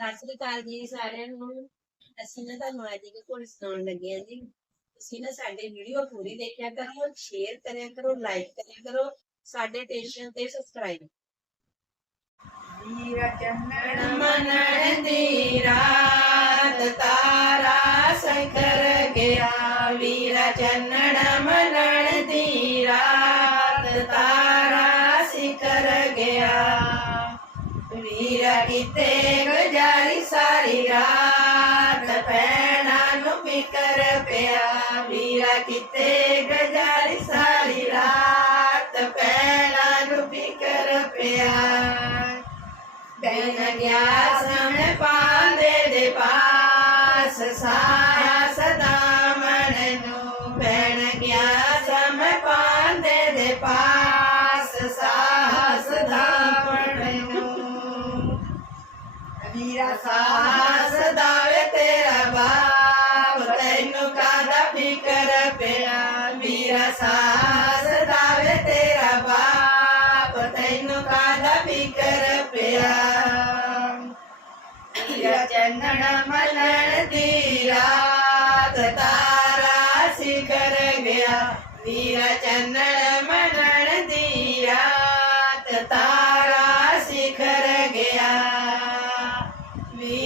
ਸਤਿ ਸ੍ਰੀ ਅਕਾਲ ਜੀ ਸਾਰਿਆਂ ਨੂੰ। ਅਸੀਂ ਨਾ ਤੁਹਾਨੂੰ ਅੱਜ ਇੱਕ ਕੋਲ ਸੁਣਾਉਣ ਲੱਗੇ ਹਾਂ ਜੀ। ਤੁਸੀਂ ਨਾ ਸਾਡੇ ਵੀਡੀਓ ਪੂਰੀ ਦੇਖਿਆ ਕਰੋ ਸ਼ੇਅਰ ਕਰਿਆ ਕਰੋ ਲਾਈਕ ਕਰਿਆ ਕਰੋ ਸਾਡੇ ਟੇਸ਼ਨ ਤੇ ਸਬਸਕ੍ਰਾਈਬ ਵੀਰ ਚੰਨਣ ਮਨਣ ਦੀ ਰਾਤ ਤਾਰਾ ਸਖਰ ਗਿਆ। ਵੀਰ ਚੰਨਣ ਮਨਣ ਦੀ ਰਾਤ ਤਾਰਾ ਸਿਖਰ ਗਿਆ। ਵੀਰ ਕਿਤੇ ਸਾਰੀ ਰਾਤ ਪੈਣਾ ਨੂੰ ਕਰ ਪਿਆ। ਵੀਰਾ ਕਿਤੇ ਗਜ਼ਾਰੀ ਸਾਰੀ ਰਾਤ ਪੈਣਾ ਨੂੰ ਕਰ ਪਿਆ। ਬੈਨ ਗਿਆ ਸਮੇ ਪਾਂਦੇ ਦੇ ਪਾਸ, ਸਾਇਆ ਸਦਾ ਮਨ ਨੂੰ। ਬੈਨ ਗਿਆ ਸਮ ਪਾਂਦੇ ਦੇ ਪਾਸ। ਮੇਰਾ ਸਾਹਸ ਦਾਵੇ ਤੇਰਾ ਬਾਪ ਤੈਨੂੰ ਕਾਦਾ ਫਿਕਰ ਪਿਆ? ਮੇਰਾ ਸਾਹਸ ਦਾਵੇ ਤੇਰਾ ਬਾਪ ਤੈਨੂੰ ਕਾਦਾ ਫਿਕਰ ਪਿਆ? ਵੀਰਾ ਚੰਨਣ ਮਲਣ ਦੀ ਰਾਤ ਤਾਰਾ ਸਿਖਰ ਗਿਆ। ਵੀਰਾ ਚੰਨਣ ਮਲਣ ਦੀ ਰਾਤ ਤਾਰਾ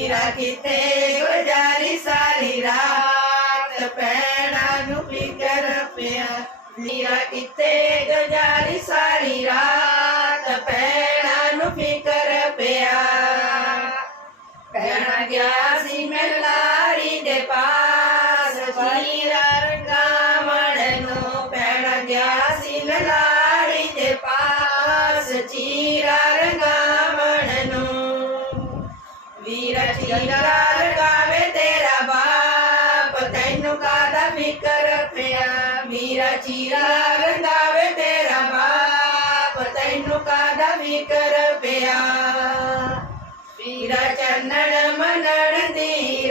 ਵੀਰਾ ਕਿਤੇ ਗੁਜ਼ਾਰੀ ਸਾਰੀ ਰਾਤ ਪੈਣਾ ਨੂੰ ਫਿਕਰ ਪਿਆ। ਵੀਰਾ ਕਿਤੇ ਗੁਜ਼ਾਰੀ ਸਾਰੀ ਰਾਤ ਪੈਣਾ ਨੂੰ ਫਿਕਰ ਪਿਆ। ਪੈਣਾ ਗਿਆ ਸੀ ਮੈਂ ਲਾਰੀ ਦੇ ਪਾਸ ਵੀਰਾ ਰੰਗਾਵਣ ਨੂੰ ਪੈਣਾ ਗਿਆ ਵੀਰਾ ਚੀਰਾ ਰਗਾਵੇ ਤੇਰਾ ਬਾਪ। ਤੈਨੂੰ ਕਾਦਾ ਫਿਕਰ ਪਿਆ? ਵੀਰਾ ਚੀਰਾ ਰੰਗਾਵੇ ਤੇਰਾ ਬਾਪ। ਤੈਨੂੰ ਕਾਦਾ ਫਿਕਰ ਪਿਆ? ਮੀਰਾ ਚੰਨਣ ਮਨਣ ਦੀ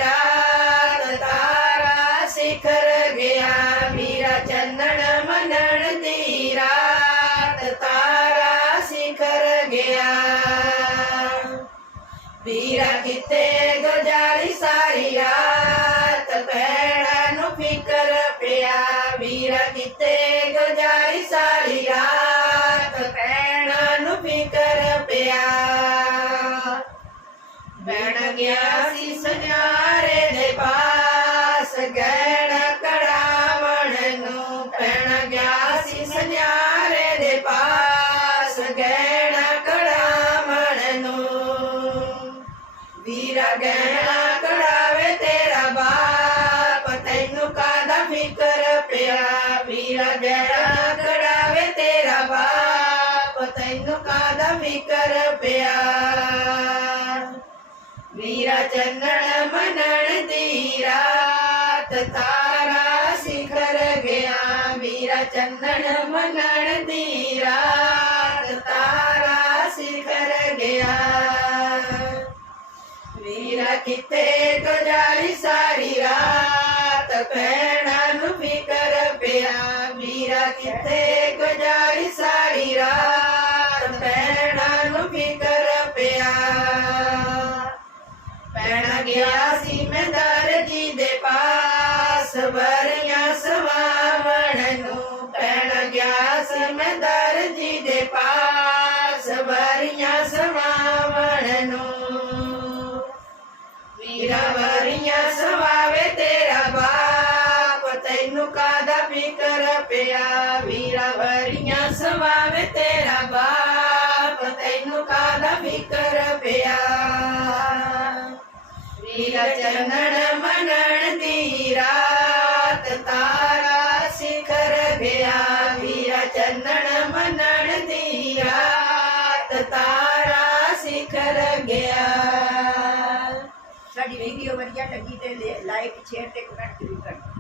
ਵੀਰਾ ਕਿਤੇ ਗੁਜ਼ਾਰੀ ਸਾਰੀ ਰਾਤ? ਪੈਣਾ ਨੂੰ ਫਿਕਰ ਪਿਆ। ਵੀਰਾ ਕਿਤੇ ਗੁਜ਼ਾਰੀ ਸਾਰੀ ਰਾਤ? ਪੈਣਾ ਨੂੰ ਫਿਕਰ ਪਿਆ। ਬੈਣ ਗਿਆ ਸੀ ਸੁਨਿਆਰੇ ਦੇ ਪਾਸ, ਗਹਿਣਾ ਕੜਾਵਣ ਨੂੰ। ਪੈਣ ਗਿਆ ਸੀ ਸੁਨਿਆਰੇ ਵੀਰਾ ਗਹਿਣਾ ਕੜਾਵੇ ਤੇਰਾ ਬਾਪ, ਤੈਨੂੰ ਕਾਦਾ ਫਿਕਰ ਪਿਆ? ਮੇਰਾ ਗਹਿਣਾ ਕੜਾਵੇ ਤੇਰਾ ਬਾਪ, ਤੈਨੂੰ ਕਾਦਾ ਫਿਕਰ ਪਿਆ? ਵੀਰਾ ਚੰਨਣ ਮਨਣ ਦੀ ਰਾਤ ਤਾਰਾ ਸਿਖਰ ਗਿਆ। ਵੀਰਾ ਚੰਨਣ ਮਨਣ ਦੀ ਰਾਤ ਭੈਣਾਂ ਨੂੰ ਫਿਕਰ ਪਿਆ। ਵੀਰਾ ਕਿਤੇ ਗੁਜ਼ਾਰੀ ਸਾਰੀ ਰਾਤ। ਪੈਣਾ ਨੂੰ ਫਿਕਰ ਪਿਆ। ਪੈਣਾ ਗਿਆ ਸੀ ਮੈਂ ਦਰਜੀ ਦੇ ਪਾਸ। ਵਰੀਆਂ ਸਵਾਵਣ ਨੂੰ ਪੈਣਾ ਗਿਆ ਸੀ ਮੈਂ ਦਰਜੀ ਦੇ ਪਾਸ। ਵਰੀਆਂ ਸਵਾਵਣ ਨੂੰ। ਵੀਰਾ ਵਰੀਆਂ ਸਵਾਵੇ ਤੈਨੂੰ ਕਾਦਾ ਫਿਕਰ ਪਿਆ, ਵੀਰਾ ਵਰੀਆਂ ਸਵਾਵੇ ਤੇਰਾ ਬਾਪ, ਤੈਨੂੰ ਕਾਦਾ ਕਰ ਪਿਆ? ਵੀਰਾ ਚੰਨਣ ਮਨਣ ਦੀ ਰਾਤ ਤਾਰਾ ਸਿਖਰ ਗਿਆ, ਵੀਰਾ ਚੰਨਣ ਮਨਣ ਦੀ ਰਾਤ ਤਾਰਾ ਸਿਖਰ ਗਿਆ। ਸਾਡੀ ਵੀਡੀਓ ਵਧੀਆ ਲੱਗੀ ਤੇ ਲਾਈਕ ਸ਼ੇਅਰ ਤੇ ਕਮੈਂਟ ਜ਼ਰੂਰ ਕਰਨਾ।